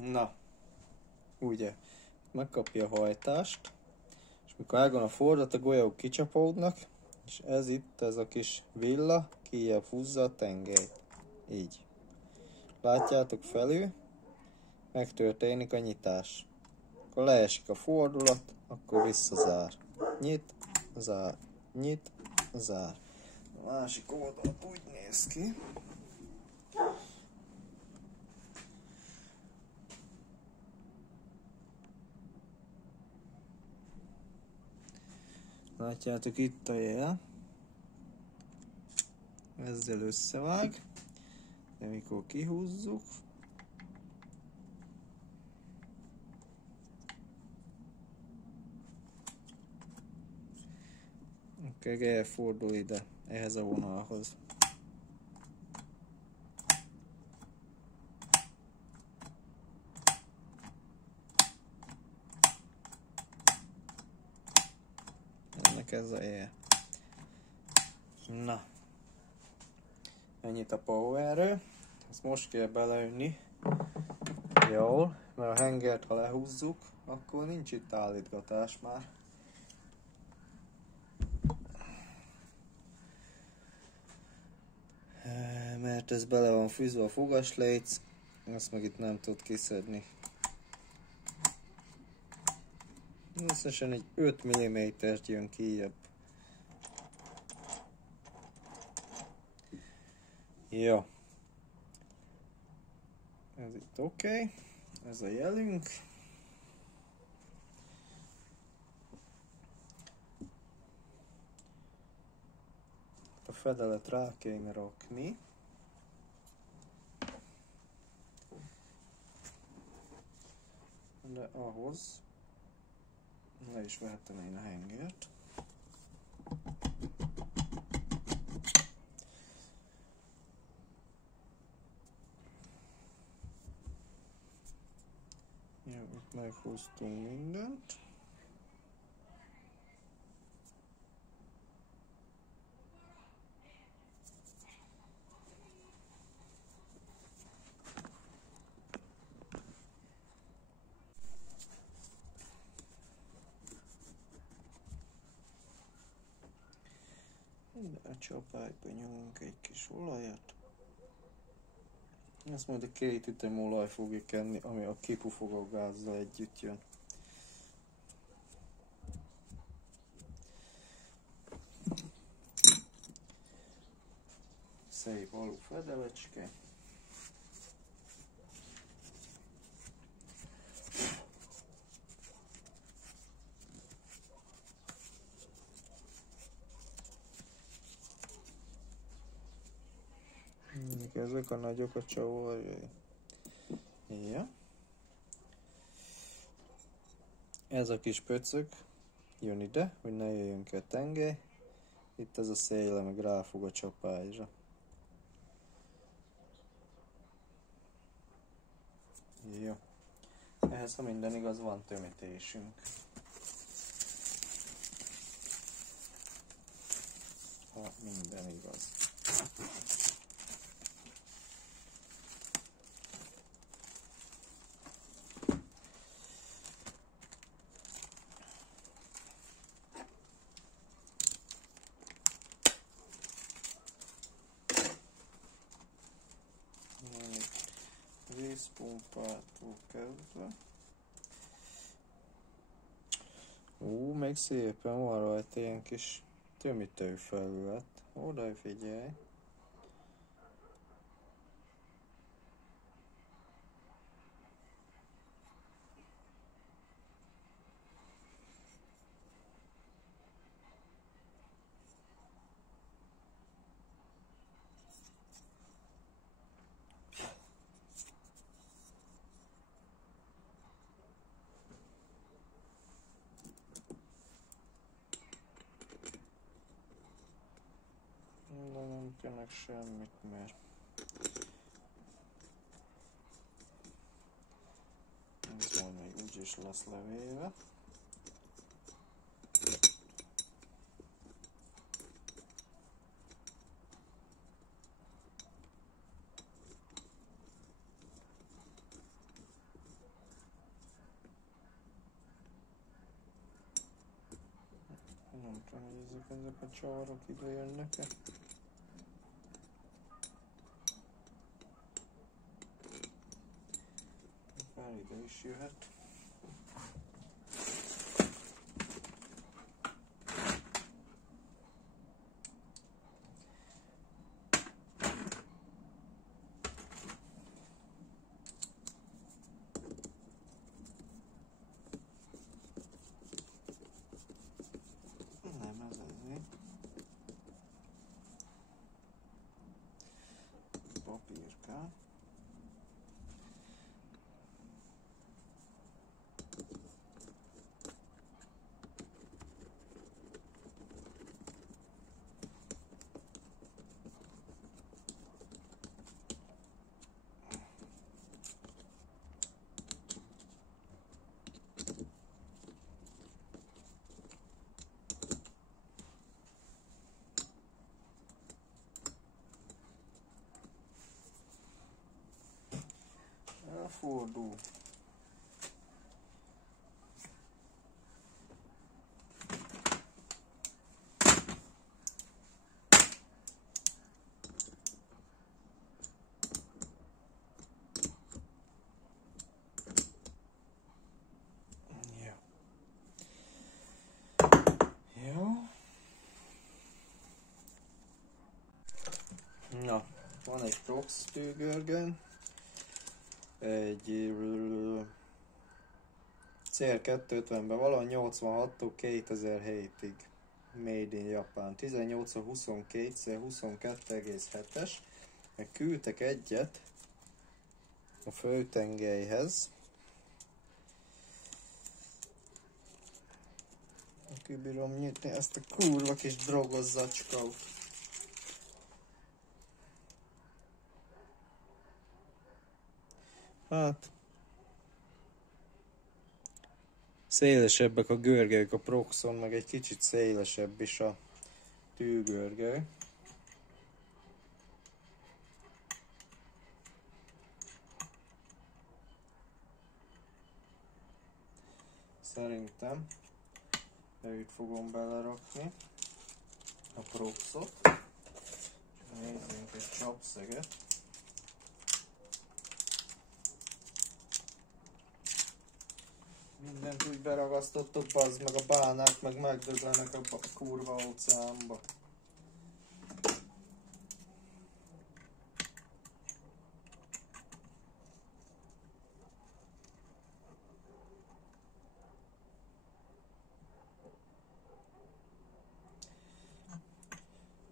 Na, ugye, megkapja a hajtást, és mikor ágon a fordat, a golyók kicsapódnak, és ez itt, ez a kis villa, kijjebb húzza a tengelyt. Így. Látjátok felül, megtörténik a nyitás. Akkor leesik a fordulat, akkor visszazár. Nyit, zár, nyit, zár. A másik oldal úgy néz ki. Látjátok, itt a jel. Ezzel összevág. De mikor kihúzzuk, akkor elfordul ide, ehhez a vonalhoz. Ennek ez a jel. Na. Ennyit a powerről. Ezt most kell beleönni. Jól, mert a hengert, ha lehúzzuk, akkor nincs itt állítgatás már. Mert ez bele van fűzve a fogasléc, azt meg itt nem tud kiszedni. Összesen egy 5 mm-t jön kijebb. Jó. Ez itt oké. Ez a jelünk. A fedelet rá kéne rakni. De ahhoz le is vehetem én a hengert. Jó, itt meghúztunk mindent. De a csapályba nyomunk egy kis olajat. Ezt majd a 2 ütem olaj fogja kenni, ami a kipufogó gázzal együtt jön. Szép alú fedelecske. Ezek a nagyok a csavarjai. Ja. Ez a kis pöcök jön ide, hogy ne jöjjön ki a tengely. Itt ez a széle meg ráfog a csapályra. Jó. Ehhez, ha minden igaz, van tömítésünk. Ha minden igaz. Vízpumpától kezdve. Még szépen van rajta ilyen kis tömítő felület. Oda figyelj! De nem kérnek semmit, mert ez majd még úgyis lesz levéve. Nézzük, ezek a csarok ide jönnek-e. Már ide is jöhet. Nem, ez ezért. Papír kell. Elfordul. Jó. Na, van egy Prox tűgörgön. Egy CR250-ben valahol 86-tól 2007-ig. Made in Japan. 18-22-22,7-es. Meg küldtek egyet a főtengelyhez. Kibírom nyitni ezt a kurva kis drogos zacskót. Hát szélesebbek a görgelyek a Proxon, meg egy kicsit szélesebb is a tűgörgely. Szerintem őt fogom belerakni, a Proxot. Nézzünk egy csapszeget. Mindent úgy beragasztottok, bazd meg a bánák, meg megdöglenek a kurva óceánba.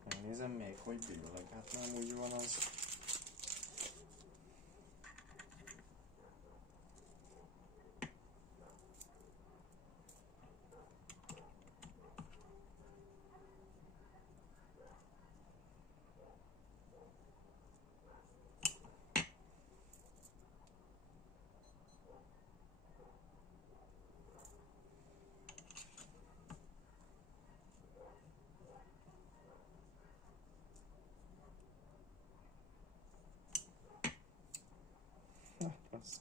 Megnézem még, hogy billeg, hát nem úgy van az. Azt.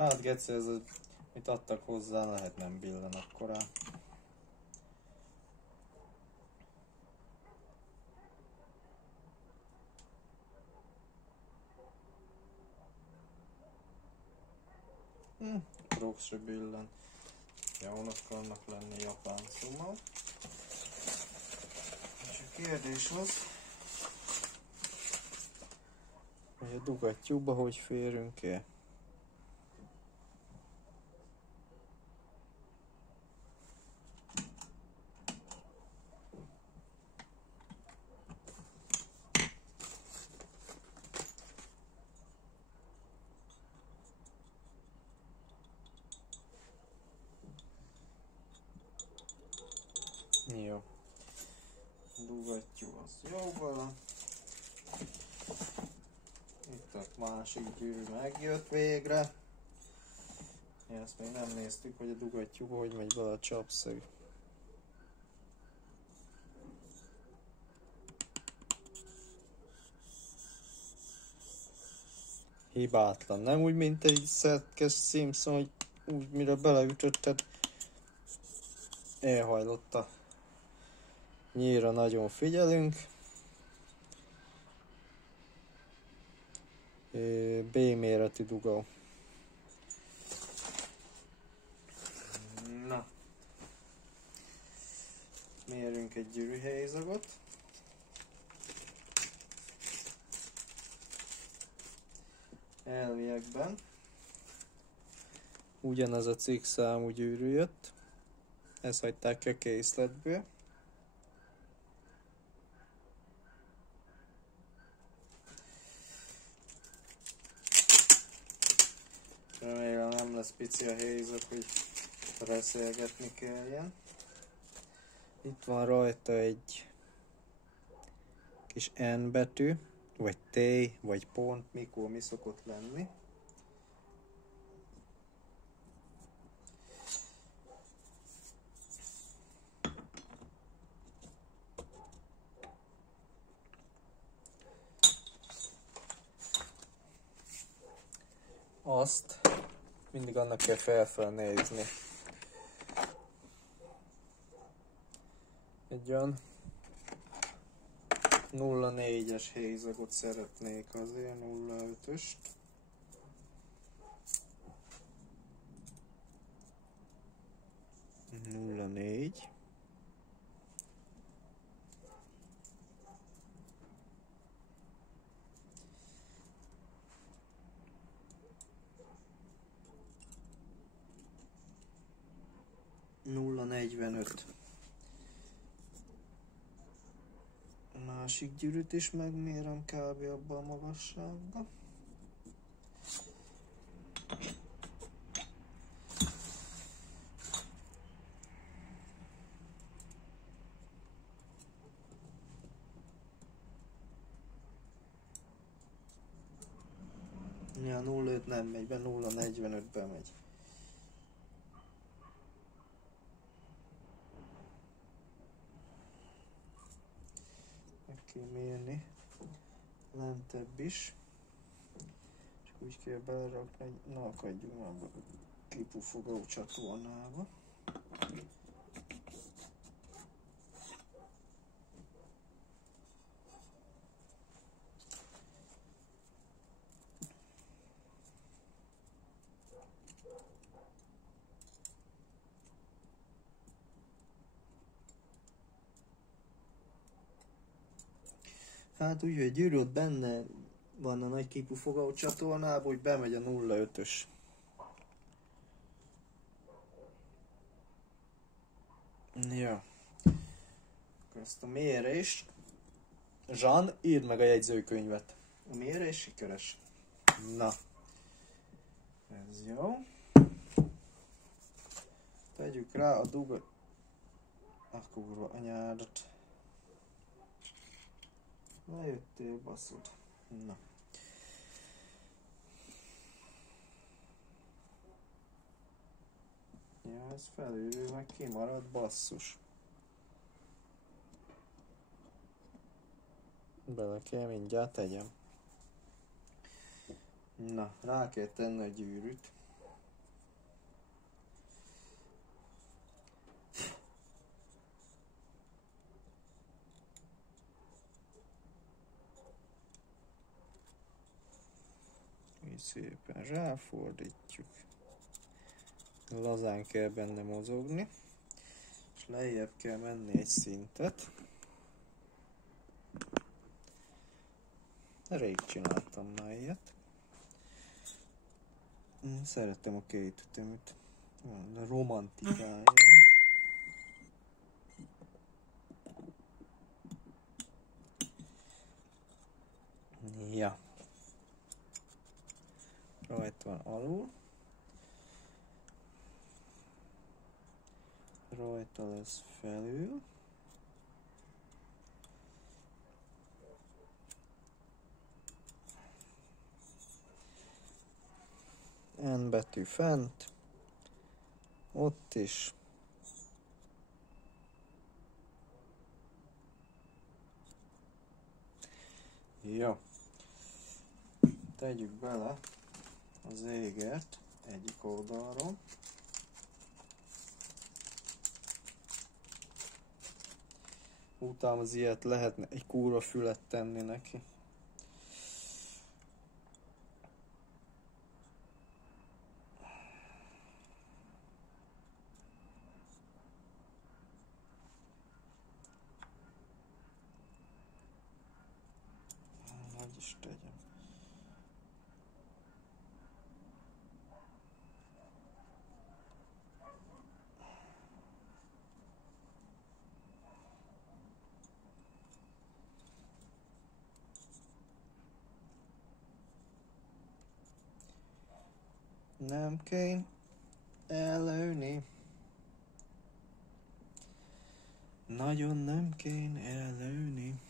Hát geci, ez a, mit adtak hozzá, lehet nem billen akkorán. Prox se billen. Jónak akarnak lenni japán szuma. És a kérdés az, hogy a dugattyúba hogy férünk el. Jó. Dugattyú az jó van. Itt a másik gyűrű megjött végre. Ezt még nem néztük, hogy a dugattyúba hogy megy bele a csapszög. Hibátlan, nem úgy, mint egy szetkes Simpson, hogy úgy mire beleütötted, elhajlott a nyíra, nagyon figyelünk. B méretű dugó. Na. Mérünk egy gyűrűhézagot. Elviekben ugyanaz a cikk számú gyűrű jött. Ezt hagyták ki a készletből. Remélem nem lesz pici a hézak, hogy reszelgetni kelljen. Itt van rajta egy kis N betű, vagy T, vagy pont, mikor mi szokott lenni. Azt mindig annak kell felnézni. Egy olyan 0,4-es hézagot szeretnék azért, 0,5-öst. Nulla négy. Nulla 45. A másik gyűrűt is megmérem kb. Abba a magasságba. Ja, 0,5 nem megy be, 0,45-ben megy. Meg kell mérni lentebb is. És úgy kell belerakni, hogy ne akadjunk abba a kipufogó csatornába. Hát úgy, hogy gyűrű ott benne van a nagy kipufogó csatornában, hogy bemegy a 0,5-ös. Ja. Akkor ezt a mérést. Jean, írd meg a jegyzőkönyvet. A mérés sikeres. Na. Ez jó. Tegyük rá a dugat. A kurva anyádat. Lejöttél, baszod. Na. Ja, ez felülről meg kimarad, basszus. Bele kell mindjárt tegyem. Na, rá kell tenni a gyűrűt. Így szépen ráfordítjuk. Lazán kell benne mozogni. És lejjebb kell menni egy szintet. Rég csináltam már ilyet. Szeretem a két üteműt. A romantikája. Ja. Rajta van alul. Rajta lesz felül. M betű fent, ott is. Jó. Tegyük bele az égert egyik oldalról. Utána az ilyet lehetne egy kúra fület tenni neki. Hogy is tegyem. Nem kell előni. Nagyon nem kell előni.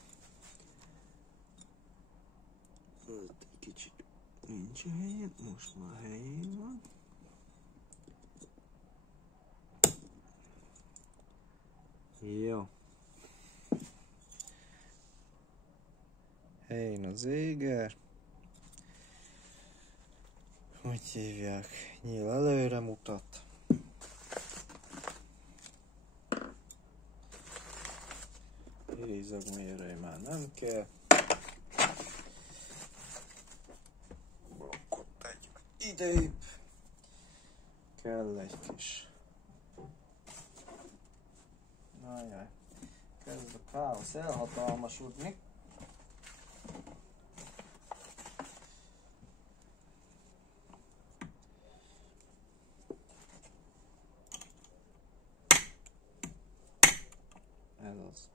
Egy kicsit nincs helyén, most már helyén van. Jó. Helyén az éger. Hogy hívják? Nyíl előre mutat. Irizagmérői már nem kell. Blokkot tegyük idejébb. Kell egy kis. Ajaj. Kezd a káosz elhatalmasodni. Ez az.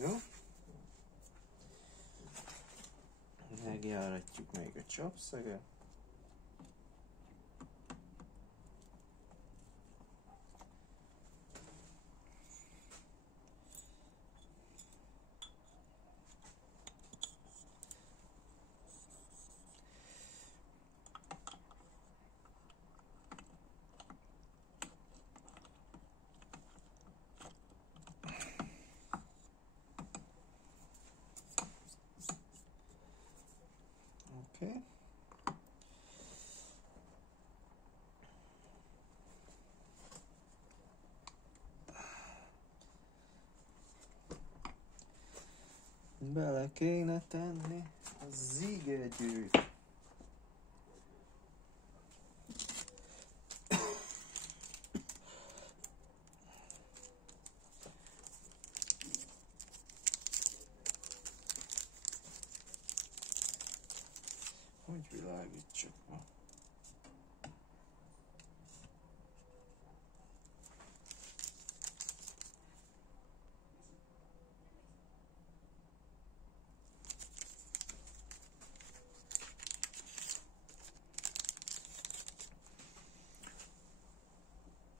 Jó. Megjáratjuk még a csapszeget. Oké. Bele kéne tenni a zigegyűt. Hogy világítsak ma?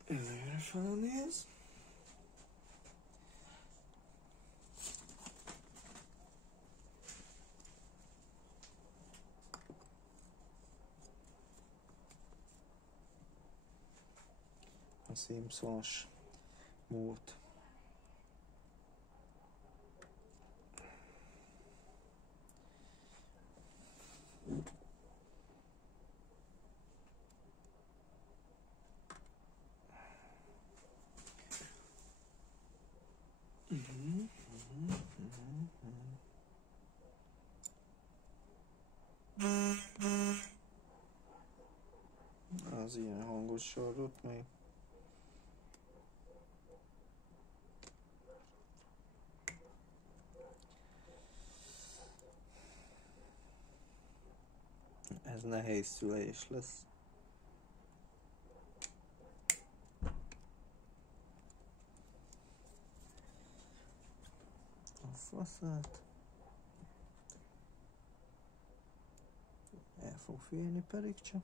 Előre felnéz. A Simpsons mód. Az ilyen hangos sorot még. Ez nehéz szülés lesz. A faszát. El fog félni pedig csak.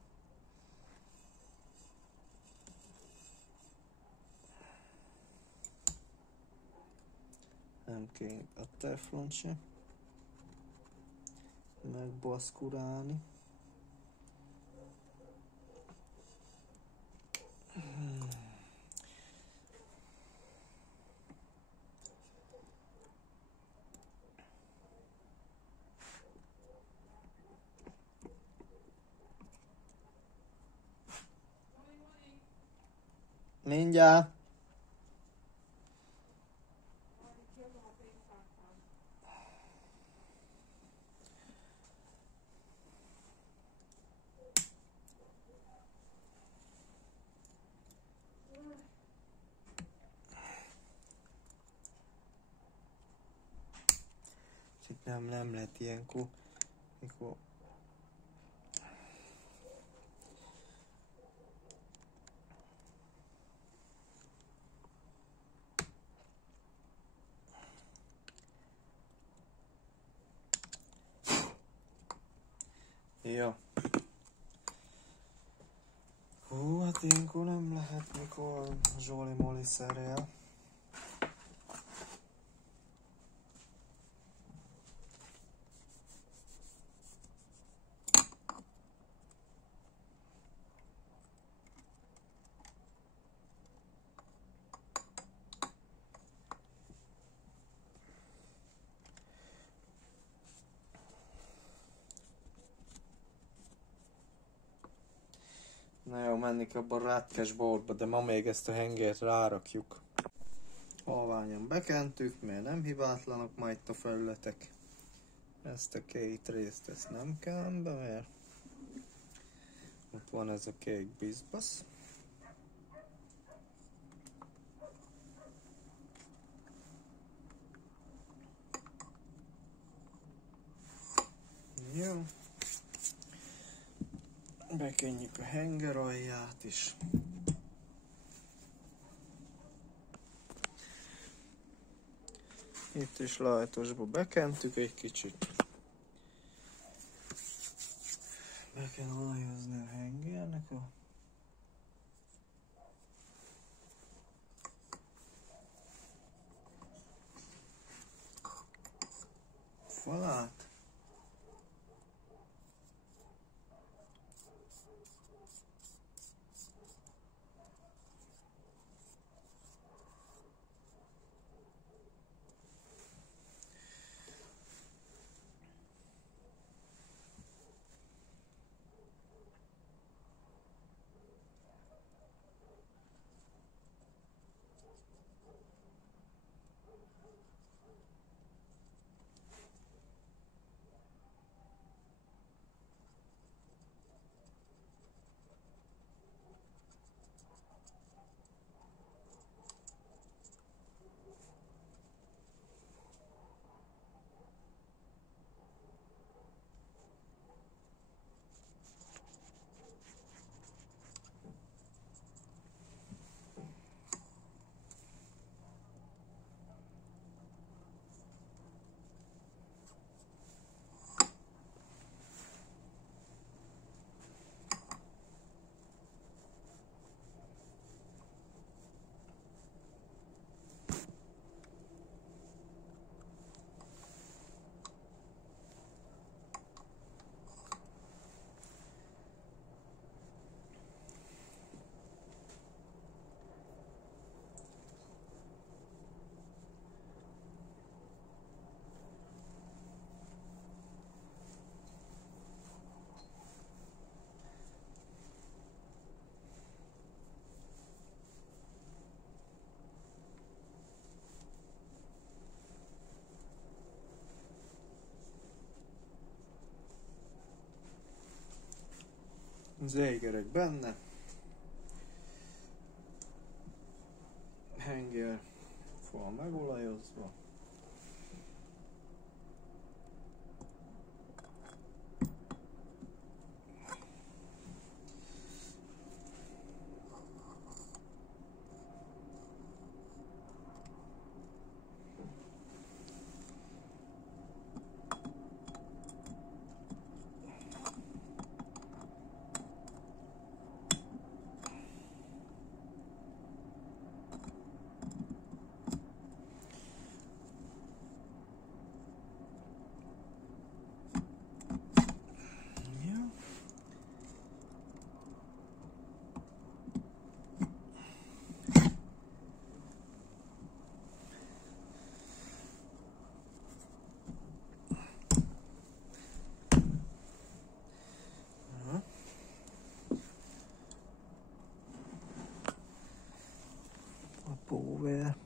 nem kell a teflont se megbaszkurálni. Mindjárt. Itt nem lehet ilyenkor, mikor ja. Hú, hát ilyenkor nem lehet, mikor Zsoli Moli szerel. Na jó, mennék abba a rátkás boltba, de ma még ezt a hengert rárakjuk. Halványan bekentük, mert nem hibátlanok ma itt a felületek. Ezt a két részt, ezt nem kell be, mert ott van ez a kék bizbasz. Jó. Bekenjük a henger alját is. Itt is lajtosba bekentük egy kicsit. Be kell olajozni a hengernek a falát. Zégerek benne. Henger fal megolajozva. pulóver.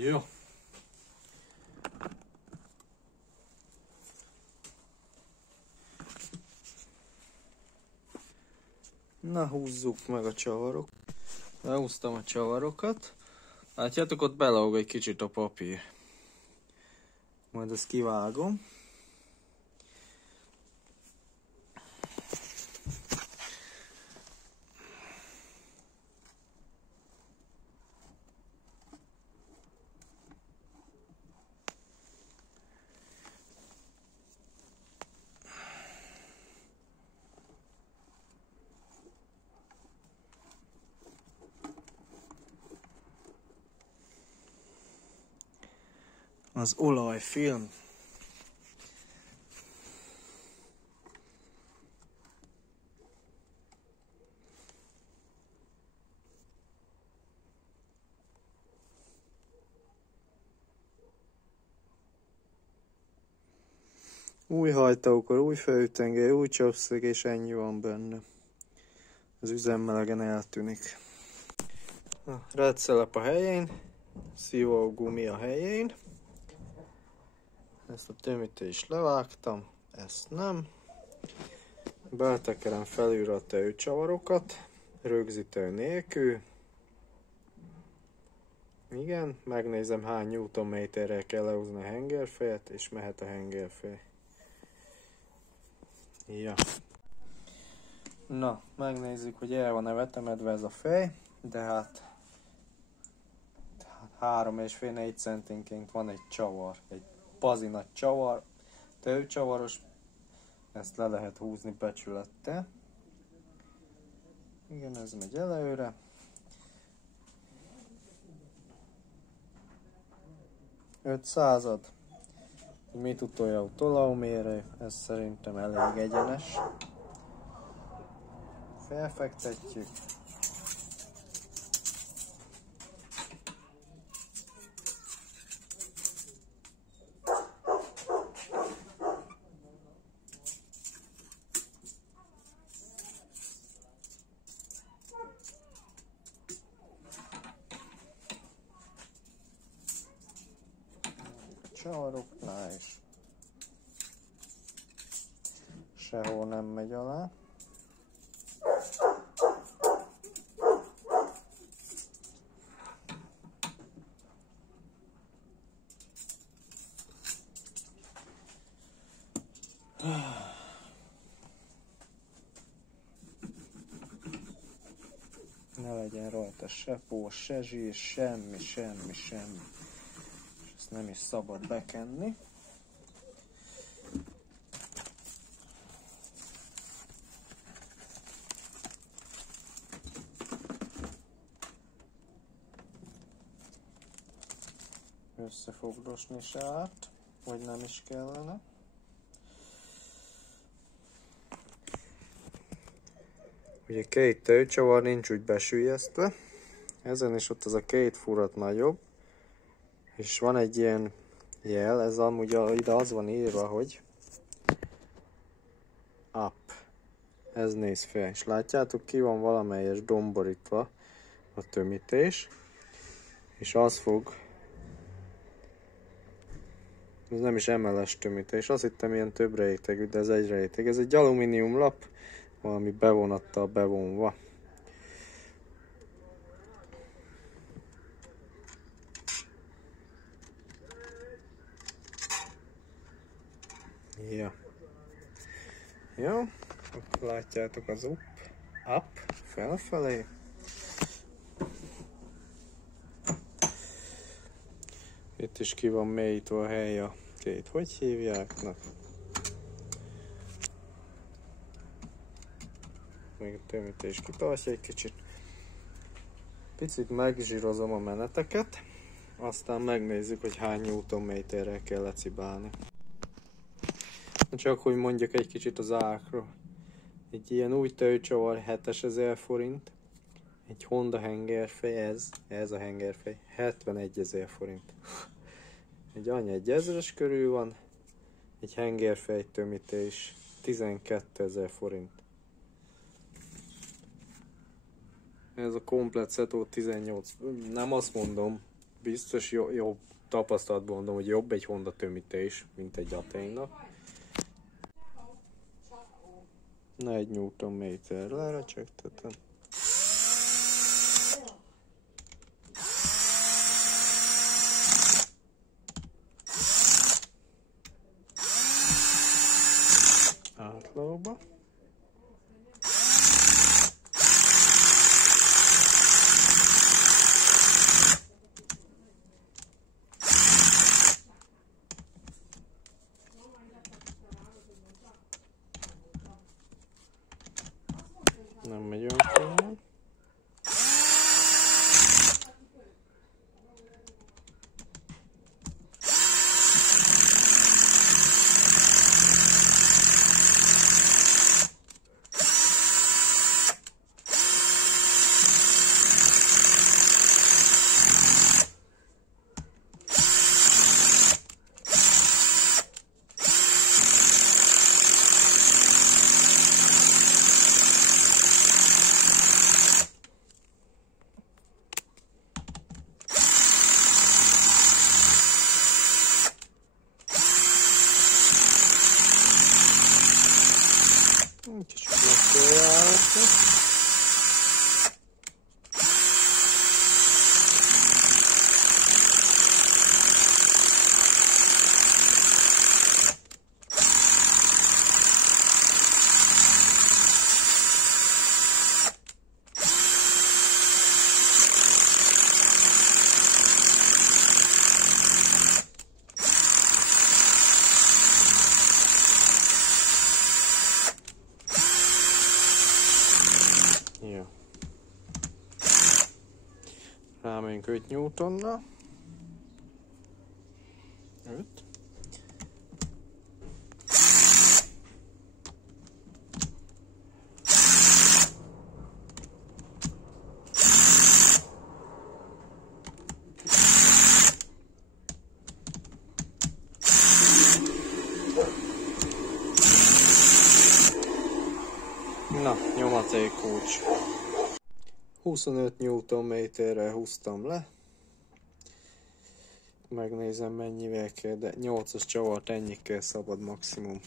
Jó. Na, húzzuk meg a csavarok. Lehúztam a csavarokat. Látjátok, ott belóg egy kicsit a papír. Majd ezt kivágom. Az olajfilm. Új hajtókor, új főtengely, új csapszög, és ennyi van benne. Az üzemmelegen eltűnik. Redszelep a helyén, szívógumi a helyén. Ezt a tömítést is levágtam, ezt nem. Beltekerem felülre a tejcsavarokat, rögzítő nélkül. Igen, megnézem hány newtonméterrel kell lehúzni a hengerfejet, és mehet a hengerfej. Ja. Na, megnézzük, hogy el van-e vetemedve ez a fej, de hát 3,5-4 centinként van egy csavar, egy pazi nagy csavar, tőcsavaros, ezt le lehet húzni becsülettel. Igen, ez megy előre. Ötszázad. Mit utolja a tolómérő, ez szerintem elég egyenes. Felfektetjük. Csavaroknál is sehol nem megy alá. Ne legyen rajta se pó, se zsír, semmi. És ezt nem is szabad bekenni. Összefogdosni se árt, vagy nem is kellene. Ugye két tőcsavar nincs úgy besüllyesztve, ezen is ott az a két furat nagyobb, és van egy ilyen jel, ez amúgy ide az van írva, hogy up. Ez néz fel, és látjátok, ki van valamelyes domborítva a tömítés, és az fog, ez nem is MLS tömítés, azt hittem ilyen több rétegű, de ez egy réteg. Ez egy alumínium lap, valami bevonattal bevonva. Ja. Jó, akkor látjátok az up, felfelé. Itt is ki van mélyítve a hely a két, hogy hívjáknak? Még a tömítés kitartja egy kicsit. Picit megzsírozom a meneteket, aztán megnézzük, hogy hány newtonméterrel kell lecibálni. Csak hogy mondjak egy kicsit az árakról. Egy ilyen új tőcsavar 7000 forint. Egy Honda hengerfej, ez a hengerfej, 71 000 forint. Egy anya 1000-es körül van, egy hengerfej tömítés 12 000 forint. Ez a komplet Seto 18, nem azt mondom, biztos jobb tapasztalatban mondom, hogy jobb egy Honda tömítés, mint egy Athenanak. Na, 1 Nm lerecsegtetem. Átlóba. Nem megy olyan könnyen. Kicsit megfőjállítva. Jó. Rámegyünk 5 Newtonnal. 5. Na, nyomatékkulcs. 25 Nm-re húztam le. Megnézem mennyivel kell, de 8-as csavart ennyi kell szabad maximum.